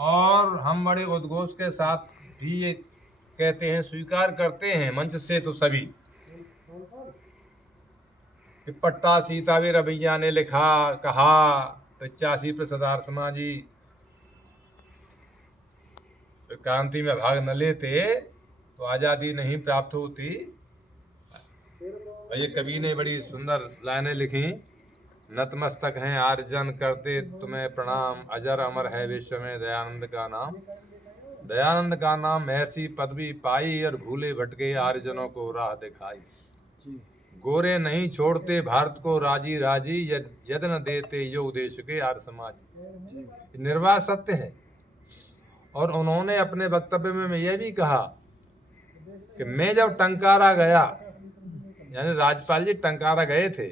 और हम बड़े उद्घोष के साथ भी ये कहते हैं, स्वीकार करते हैं मंच से तो सभी, कि पट्टा सीतावीर रवैया ने लिखा कहा 85% आर्य समाजी क्रांति में भाग न लेते तो आज़ादी नहीं प्राप्त होती। ये कवि ने बड़ी सुंदर लाइनें लिखी। नतमस्तक हैं आर्यजन करते तुम्हें प्रणाम, अजर अमर है विश्व में दयानंद का नाम। दयानंद का नाम महर्षि पदवी पाई और भूले भटके आर्यजनों को राह दिखाई। गोरे नहीं छोड़ते भारत को राजी राजी, यद न देते योग देश के आर्य समाज। निर्वाह सत्य है। और उन्होंने अपने वक्तव्य में यह भी कहा कि मैं जब टंकारा गया, यानी राज्यपाल जी टंकारा गए थे,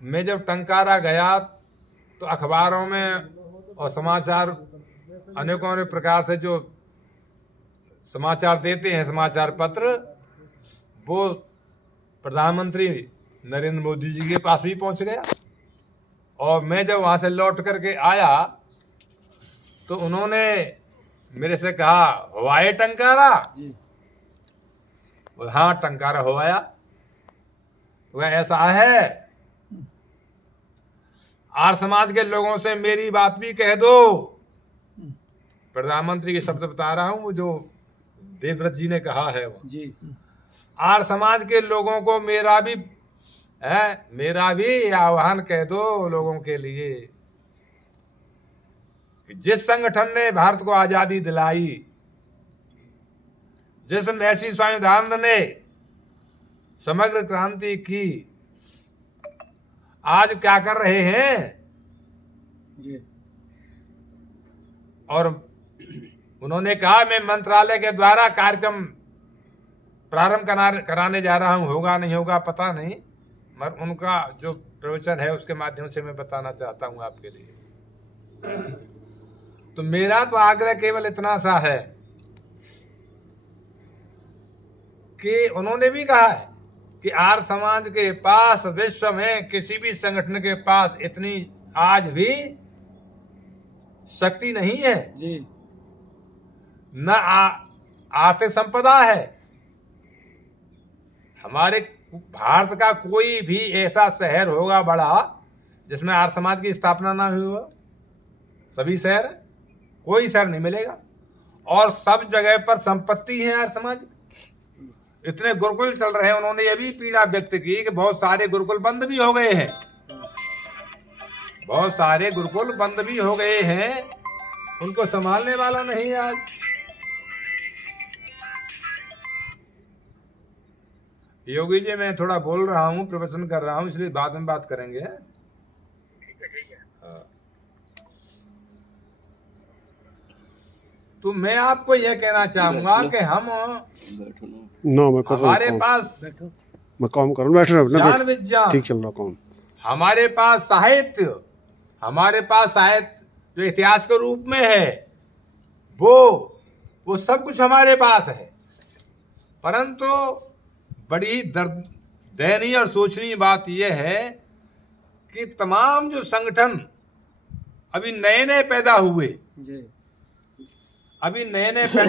मैं जब टंकारा गया तो अखबारों में और समाचार अनेकों अनेक प्रकार से जो समाचार देते हैं समाचार पत्र, वो प्रधानमंत्री नरेंद्र मोदी जी के पास भी पहुंच गया। और मैं जब वहां से लौट करके आया तो उन्होंने मेरे से कहा, हुआ है टंकारा? हाँ, टंकारा हो आया। वह ऐसा है, आर्य समाज के लोगों से मेरी बात भी कह दो। प्रधानमंत्री के शब्द बता रहा हूं, जो देवव्रत जी ने कहा है वो जी। आर्य समाज के लोगों को मेरा भी आह्वान कह दो लोगों के लिए। जिस संगठन ने भारत को आजादी दिलाई, जिस महर्षि स्वामी दयानंद ने समग्र क्रांति की, आज क्या कर रहे हैं जी। और उन्होंने कहा, मैं मंत्रालय के द्वारा कार्यक्रम प्रारंभ कराने जा रहा हूं, होगा नहीं होगा पता नहीं, मगर उनका जो प्रवचन है उसके माध्यम से मैं बताना चाहता हूं आपके लिए। तो मेरा तो आग्रह केवल इतना सा है कि उन्होंने भी कहा है कि आर्य समाज के पास विश्व में किसी भी संगठन के पास इतनी आज भी शक्ति नहीं है जी। न आर्थिक संपदा है। हमारे भारत का कोई भी ऐसा शहर होगा बड़ा जिसमें आर्य समाज की स्थापना ना हुई हो? सभी शहर, कोई शहर नहीं मिलेगा। और सब जगह पर संपत्ति है आर्य समाज। इतने गुरुकुल चल रहे हैं। उन्होंने ये भी पीड़ा व्यक्त की कि बहुत सारे गुरुकुल बंद भी हो गए हैं, बहुत सारे गुरुकुल बंद भी हो गए हैं, उनको संभालने वाला नहीं आज। योगी जी, मैं थोड़ा बोल रहा हूँ, प्रवचन कर रहा हूँ, इसलिए बाद में बात करेंगे। तो मैं आपको यह कहना चाहूंगा कि हम हमारे पास मैं काम कर रहा हूँ, ज्ञान विज्ञान ठीक चल रहा काम, हमारे पास साहित्य जो इतिहास के रूप में है, वो सब कुछ हमारे पास है। परंतु बड़ी दयनीय और सोचनीय बात यह है कि तमाम जो संगठन अभी नए नए पैदा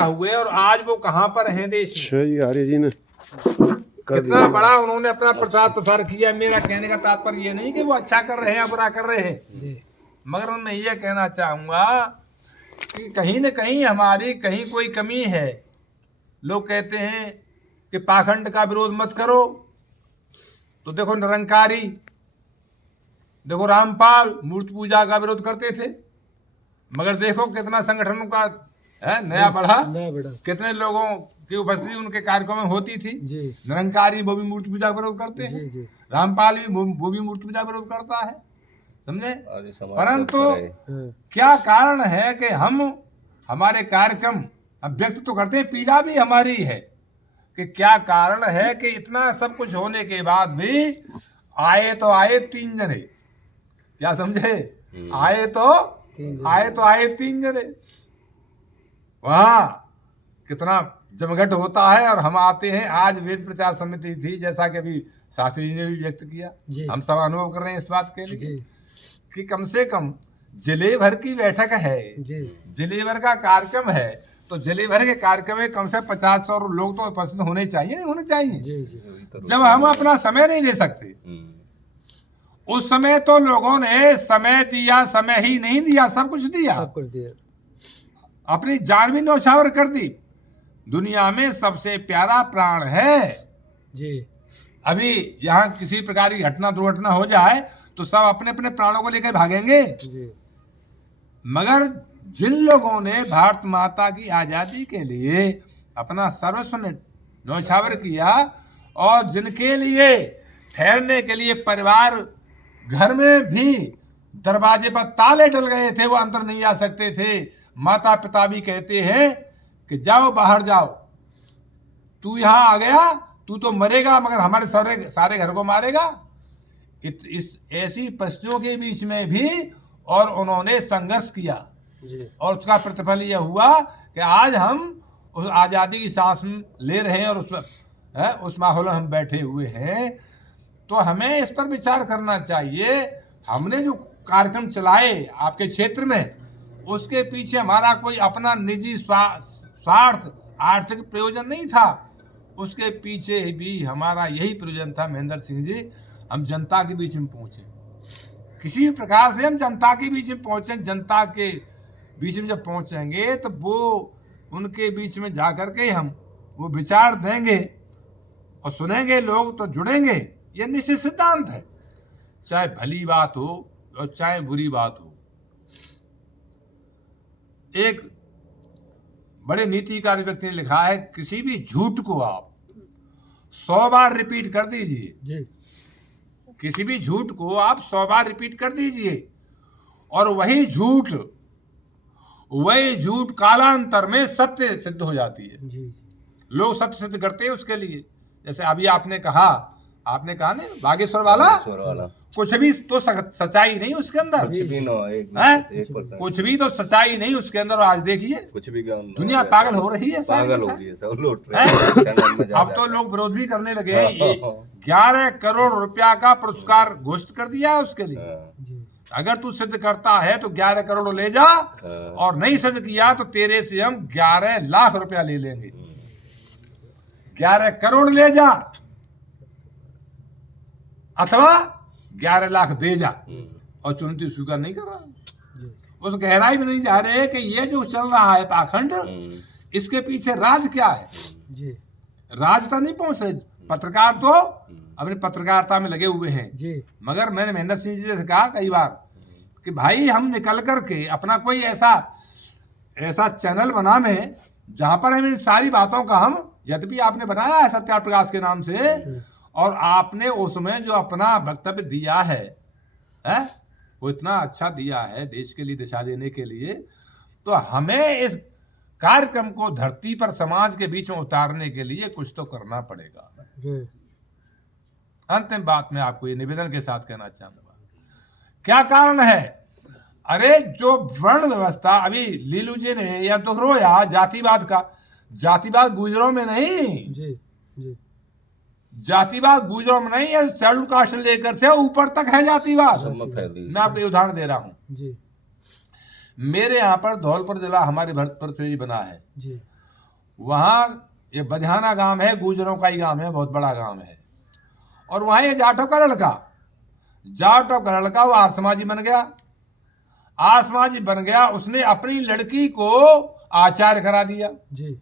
हुए और आज वो कहां पर हैं देश में। आर्य जी ने कितना बड़ा उन्होंने अपना प्रचार प्रसार किया। मेरा कहने का तात्पर्य ये नहीं कि वो अच्छा कर रहे हैं या बुरा कर रहे हैं, मगर मैं ये कहना चाहूंगा कि कहीं न कहीं हमारी कहीं कोई कमी है। लोग कहते हैं कि पाखंड का विरोध मत करो, तो देखो निरंकारी, देखो रामपाल मूर्ति पूजा का विरोध करते थे, मगर देखो कितना संगठनों का नया बढ़ा, कितने लोगों की उपस्थिति उनके कार्यक्रम में होती थी। निरंकारी वो भी मूर्ति पूजा विरोध करते हैं, रामपाल भी वो भी मूर्ति पूजा विरोध करता है, समझे। परंतु क्या कारण है कि हम हमारे कार्यक्रम व्यक्त तो करते हैं, पीड़ा भी हमारी है कि क्या कारण है कि इतना सब कुछ होने के बाद भी आए तीन जने, क्या समझे, आए तो तीन जने। वहां कितना जमघट होता है और हम आते हैं। आज वेद प्रचार समिति थी, जैसा कि अभी शास्त्री जी ने भी व्यक्त किया, हम सब अनुभव कर रहे हैं इस बात के लिए कि कम से कम जिले भर की बैठक है, जी जिले भर का कार्यक्रम है, तो जिले भर के कार्यक्रम में कम से 50-100 लोग तो उपस्थित होने चाहिए, नहीं होने चाहिए। जी जी जब हम अपना समय नहीं दे सकते, उस समय तो लोगों ने समय दिया, समय ही नहीं दिया, सब कुछ दिया, सब कुछ दिया। अपनी जान भी न्यौछावर कर दी। दुनिया में सबसे प्यारा प्राण है। जी अभी यहाँ किसी प्रकार की घटना दुर्घटना हो जाए तो सब अपने अपने प्राणों को लेकर भागेंगे, जी मगर जिन लोगों ने भारत माता की आजादी के लिए अपना सर्वस्व न्यौछावर किया और जिनके लिए ठहरने के लिए परिवार घर में भी दरवाजे पर ताले डल गए थे, वो अंदर नहीं आ सकते थे, माता पिता भी कहते हैं कि जाओ बाहर जाओ, तू यहाँ आ गया, तू तो मरेगा मगर हमारे सारे घर को मारेगा। इस ऐसी परिस्थितियों के बीच में भी और उन्होंने संघर्ष किया जी और उसका प्रतिफल यह हुआ कि आज हम उस आज़ादी की सांस ले रहे हैं और उस माहौल में हम बैठे हुए हैं। तो हमें इस पर विचार करना चाहिए। हमने जो कार्यक्रम चलाए आपके क्षेत्र में, उसके पीछे हमारा कोई अपना निजी स्वार्थ आर्थिक प्रयोजन नहीं था, उसके पीछे भी हमारा यही प्रयोजन था, महेंद्र सिंह जी, हम जनता के बीच में पहुंचे, किसी भी प्रकार से हम जनता के बीच में पहुंचे। जनता के बीच में जब पहुंचेंगे तो वो उनके बीच में जा कर के हम वो विचार देंगे और सुनेंगे लोग तो जुड़ेंगे, ये निश्चित सिद्धांत है, चाहे भली बात हो और चाहे बुरी बात हो। एक बड़े नीतिकार व्यक्ति ने लिखा है, किसी भी झूठ को आप 100 बार रिपीट कर दीजिए, जी किसी भी झूठ को आप 100 बार रिपीट कर दीजिए और वही झूठ कालांतर में सत्य सिद्ध हो जाती है। जी लोग सत्य सिद्ध करते हैं उसके लिए। जैसे अभी आपने कहा ना बागेश्वर वाला, कुछ भी तो सच्चाई नहीं उसके अंदर, कुछ भी नो कुछ भी तो सच्चाई नहीं उसके अंदर। और आज देखिए कुछ भी दुनिया पागल हो रही है, पागल हो रही है, सब लूट रहे हैं। अब तो लोग विरोध भी करने लगे हैं। 11 करोड़ रुपया का पुरस्कार घोषित कर दिया है उसके लिए। जी अगर तू सिद्ध करता है तो 11 करोड़ ले जा, और नहीं सिद्ध किया तो तेरे से हम 11 लाख रुपया ले लेंगे। 11 करोड़ ले जा अथवा 11 लाख दे जा, और चुनौती स्वीकार नहीं कर रहा, जी उस गहराई में नहीं जा रहे कि ये जो चल रहा है पाखंड, इसके पीछे राज क्या है। जी राज तक नहीं पहुंच रहे। पत्रकार तो अपनी पत्रकारिता में लगे हुए हैं, जी मगर मैंने महेंद्र सिंह जी से कहा कई बार कि भाई हम निकल करके अपना कोई ऐसा चैनल बना में जहां पर हम इन सारी बातों का हम, यद्यपि आपने बनाया है सत्याग्रह प्रकाश के नाम से, और आपने उसमें जो अपना वक्तव्य दिया है वो इतना अच्छा दिया है देश के लिए दिशा देने के लिए, तो हमें इस कार्यक्रम को धरती पर समाज के बीच में उतारने के लिए कुछ तो करना पड़ेगा। जी अंतिम बात मैं आपको ये निवेदन के साथ कहना चाहूंगा, क्या कारण है? अरे जो वर्ण व्यवस्था अभी लीलू जी ने या दोहराया जातिवाद का, जातिवाद गुजरों में नहीं, जी जी जातिवाद गुजरों में नहीं है, शेड्यूल कास्ट लेकर से ऊपर तक है जातिवाद। मैं आपको उदाहरण दे रहा हूं। जी मेरे यहाँ पर धौलपुर जिला हमारे भरतपुर से ही बना है, जी वहाँ ये बधियाना गांव है, गुजरों का ही गांव है, बहुत बड़ा गांव है, और वहाँ ये जाटों का लड़का वो आर्यसमाजी बन गया। आर्यसमाजी बन गया, उसने अपनी लड़की को आचार्य करा दिया। जी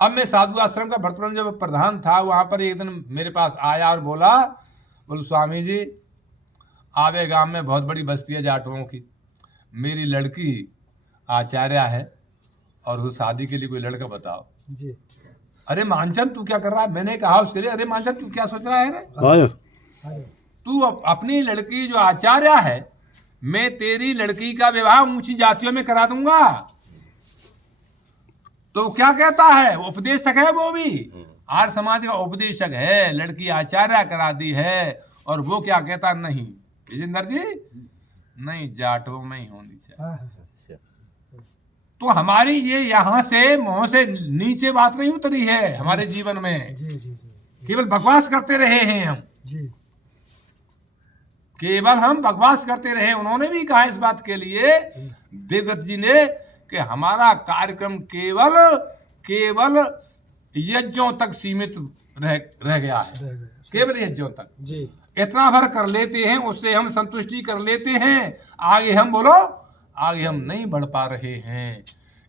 अब मैं साधु आश्रम का भरतपुर में जब प्रधान था, वहां पर एक दिन मेरे पास आया और बोल स्वामी जी, आवे गांव में बहुत बड़ी बस्ती है जाटों की, मेरी लड़की आचार्य है और वो शादी के लिए कोई लड़का बताओ। जी अरे मानचंद तू क्या कर रहा है? मैंने कहा उसके लिए, अरे मानचंद तू क्या सोच रहा है रे? तू अपनी लड़की जो आचार्य है, मैं तेरी लड़की का विवाह ऊंची जातियों में करा दूंगा। तो क्या कहता है? उपदेशक है, वो भी आर्य समाज का उपदेशक है, लड़की आचार्य करा दी है, और वो क्या कहता? नहीं विजेंद्र जी, नहीं जाटों में ही होनी चाहिए। तो हमारी ये यहाँ से मुंह से नीचे बात नहीं उतरी है हमारे जीवन में, जी जी केवल बकवास करते रहे हैं हम। जी केवल हम बकवास करते रहे। उन्होंने भी कहा इस बात के लिए देवव्रत जी ने कि हमारा कार्यक्रम केवल यज्ञों तक सीमित रह गया है, केवल यज्ञों तक जी इतना भर कर लेते हैं, उससे हम संतुष्टि कर लेते हैं, आगे हम बोलो आगे हम नहीं बढ़ पा रहे हैं।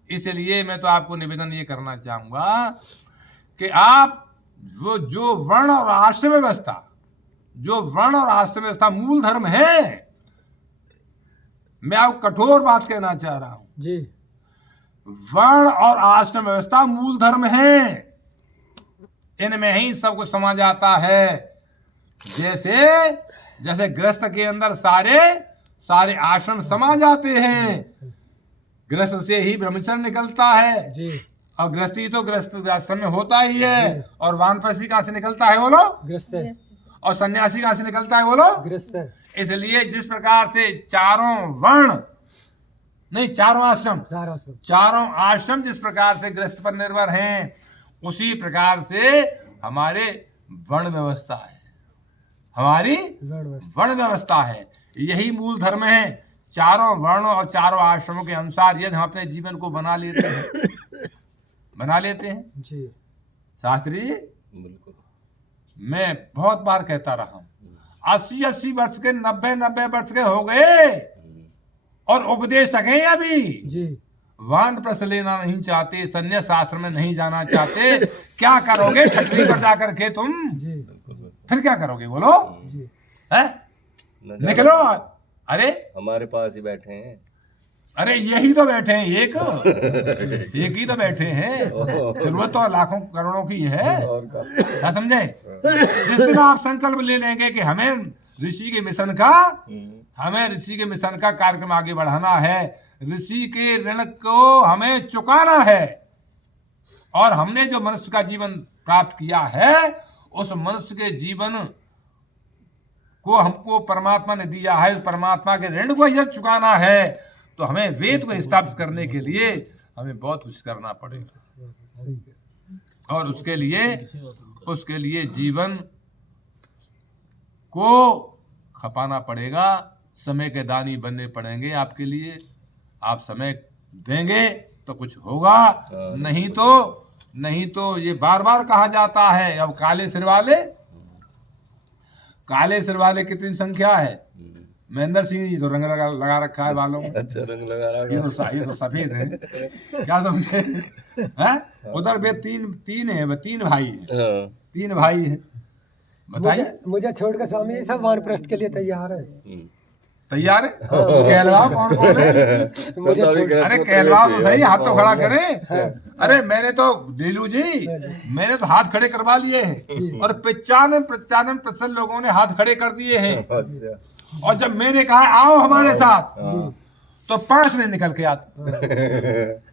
इसलिए मैं तो आपको निवेदन ये करना चाहूंगा कि आप जो वर्ण और आश्रम व्यवस्था, जो वर्ण और आश्रम व्यवस्था मूल धर्म है, मैं आपको कठोर बात कहना चाह रहा हूं, जी वर्ण और आश्रम व्यवस्था मूल धर्म है, इनमें ही सब कुछ समा जाता है। जैसे गृहस्थ के अंदर सारे आश्रम समा जाते हैं, गृहस्थ से ही ब्रह्मचर्य निकलता है, जी और गृहस्थी तो गृहस्थ आश्रम में होता ही है, और वानप्रस्थी कहाँ से निकलता है बोलो, ग्रस्त है, और सन्यासी कहाँ से निकलता है बोलो, ग्रस्त है, इसलिए जिस प्रकार से चारों वर्ण नहीं चारों आश्रम जिस प्रकार से गृहस्थ पर निर्भर हैं, उसी प्रकार से हमारे वर्ण व्यवस्था है, हमारी वर्ण व्यवस्था है, यही मूल धर्म है। चारों वर्णों और चारों आश्रमों के अनुसार यदि हम अपने जीवन को बना लेते हैं जी शास्त्री जी, बिल्कुल। मैं बहुत बार कहता रहा हूं, 80 वर्ष के 90 वर्ष के हो गए और उपदेशक हैं अभी, जी वानप्रस्थ लेना नहीं चाहते, संन्यास आश्रम में नहीं जाना चाहते, क्या करोगे ठटरी पर जाकर के तुम, जी फिर क्या करोगे बोलो, जी है न जाने- निकलो। अरे हमारे पास ही बैठे हैं। अरे यही तो बैठे हैं, एक ही तो बैठे हैं, जरूरत तो लाखों करोड़ों की है, और का क्या समझे। जिस दिन आप संकल्प ले लेंगे कि हमें ऋषि के मिशन का कार्यक्रम आगे बढ़ाना है, ऋषि के ऋण को हमें चुकाना है, और हमने जो मनुष्य का जीवन प्राप्त किया है, उस मनुष्य के जीवन को हमको परमात्मा ने दिया है, उस परमात्मा के ऋण को यदि चुकाना है, तो हमें वेद को स्थापित करने के लिए हमें बहुत कुछ करना पड़ेगा, और उसके लिए जीवन को खपाना पड़ेगा, समय के दानी बनने पड़ेंगे आपके लिए। आप समय देंगे तो कुछ होगा, नहीं तो ये बार बार कहा जाता है। अब काले सिर वाले कितनी संख्या है, महेंद्र सिंह जी तो रंग लगा रखा है बालों में, अच्छा रंग लगा रहा ये तो सफेद है, क्या समझे हैं? उधर वे तीन भाई हैं, तीन भाई हैं, बताइए मुझे छोड़ के स्वामी जी सब वानप्रस्थ के लिए तैयार है। तैयार है? कहलवाओ कौन है, मुझे अरे कहलवाओ तो सही, हाथ तो खड़ा करें। अरे मैंने तो लीलू जी, मैंने तो हाथ खड़े करवा लिए हैं, और 95% लोगों ने हाथ खड़े कर दिए हैं, और जब मैंने कहा आओ हमारे साथ, तो 5 नहीं निकल के आते,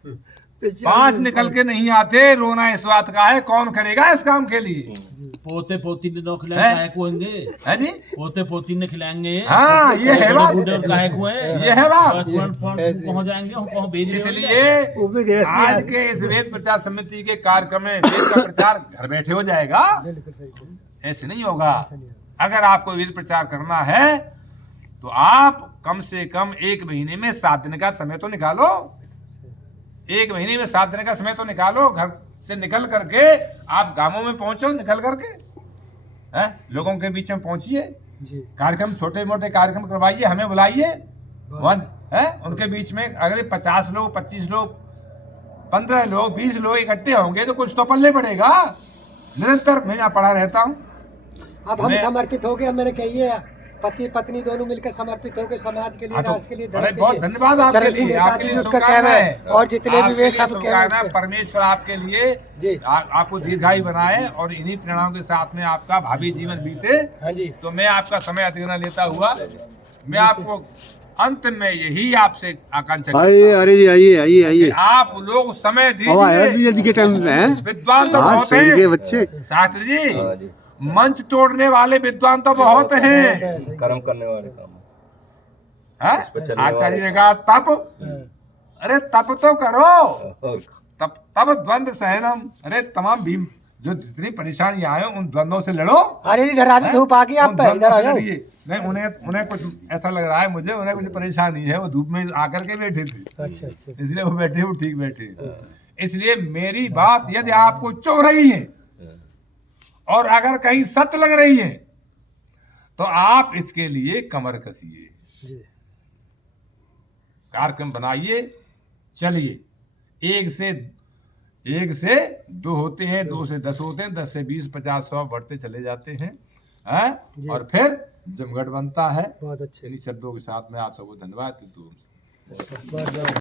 5 निकल के नहीं आते। रोना इस बात का है, कौन करेगा इस काम के लिए, पोते पोती ने तो खिलाएंगे होंगे, है जी, पोते पोती ने खिलाएंगे। हाँ ये है बात, ये है बात। पहुंच जाएंगे हम कहाँ भेज रहे इसलिए आज के इस वेद प्रचार समिति के कार्यक्रम में वेद का प्रचार घर बैठे हो जाएगा, ऐसे नहीं होगा। अगर आपको वेद प्रचार करना है तो आप कम से कम 1 महीने में 7 दिन का समय तो निकालो, 1 महीने में 7 दिन का समय तो निकालो, घर से निकल करके आप गांवों में पहुंचो, निकल करके लोगों के बीच में पहुंचिए, कार्यक्रम छोटे मोटे कार्यक्रम करवाइए, हमें बुलाइए, उनके बीच में अगर 50 लोग 25 लोग 15 लोग 20 लोग इकट्ठे होंगे तो कुछ तो पल्ले पड़ेगा। निरंतर मैं यहाँ पढ़ा रहता हूँ। अब हम समर्पित हो गए, मैंने कही है, पति पत्नी दोनों मिलकर समर्पित हो गए समाज के लिए, राष्ट्र के लिए, धर्म के लिए। बहुत धन्यवाद आपके लिए, उसका कहना है, और जितने भी वे सब कहना, परमेश्वर आपके लिए जी आपको दीर्घायु बनाए और इन्हीं प्रेरणाओं के साथ में आपका भावी जीवन बीते। हाँ जी। तो मैं आपका समय अधिक न लेता हुआ मैं आपको अंत में यही आपसे आकांक्षा अरे जी आइए आप लोग समय दीजिए के टाइम में विद्वान तो बहुत हैं बच्चे, शास्त्री जी, मंच तोड़ने वाले विद्वान तो बहुत हैं, कर्म करने वाले काम आचार्य ने कहा तप, अरे तप तो करो, और तब द्वंद सहनम, अरे तमाम जो जितनी परेशानी आए उन द्वंद्वों से लड़ो। अरे इधर आ धूप आ गई आप उन पे, इधर द्वंद्वों आ से जाओ। लड़िए। नहीं, उन्हें कुछ ऐसा लग रहा है मुझे, उन्हें कुछ परेशानी है, वो धूप में आकर के बैठे थे, अच्छा अच्छा इसलिए वो बैठे, वो ठीक बैठे। इसलिए मेरी बात यदि आपको चुभ रही है और अगर कहीं सत्य लग रही है तो आप इसके लिए कमर कसिए, जी कार्यक्रम बनाइए, चलिए। एक से 2 होते हैं, 2 से 10 होते हैं, 10 से 20, 50, 100 बढ़ते चले जाते हैं, जी। और फिर जमघट बनता है। बहुत अच्छे इन्हीं शब्दों के साथ में आप सबको धन्यवाद। बहुत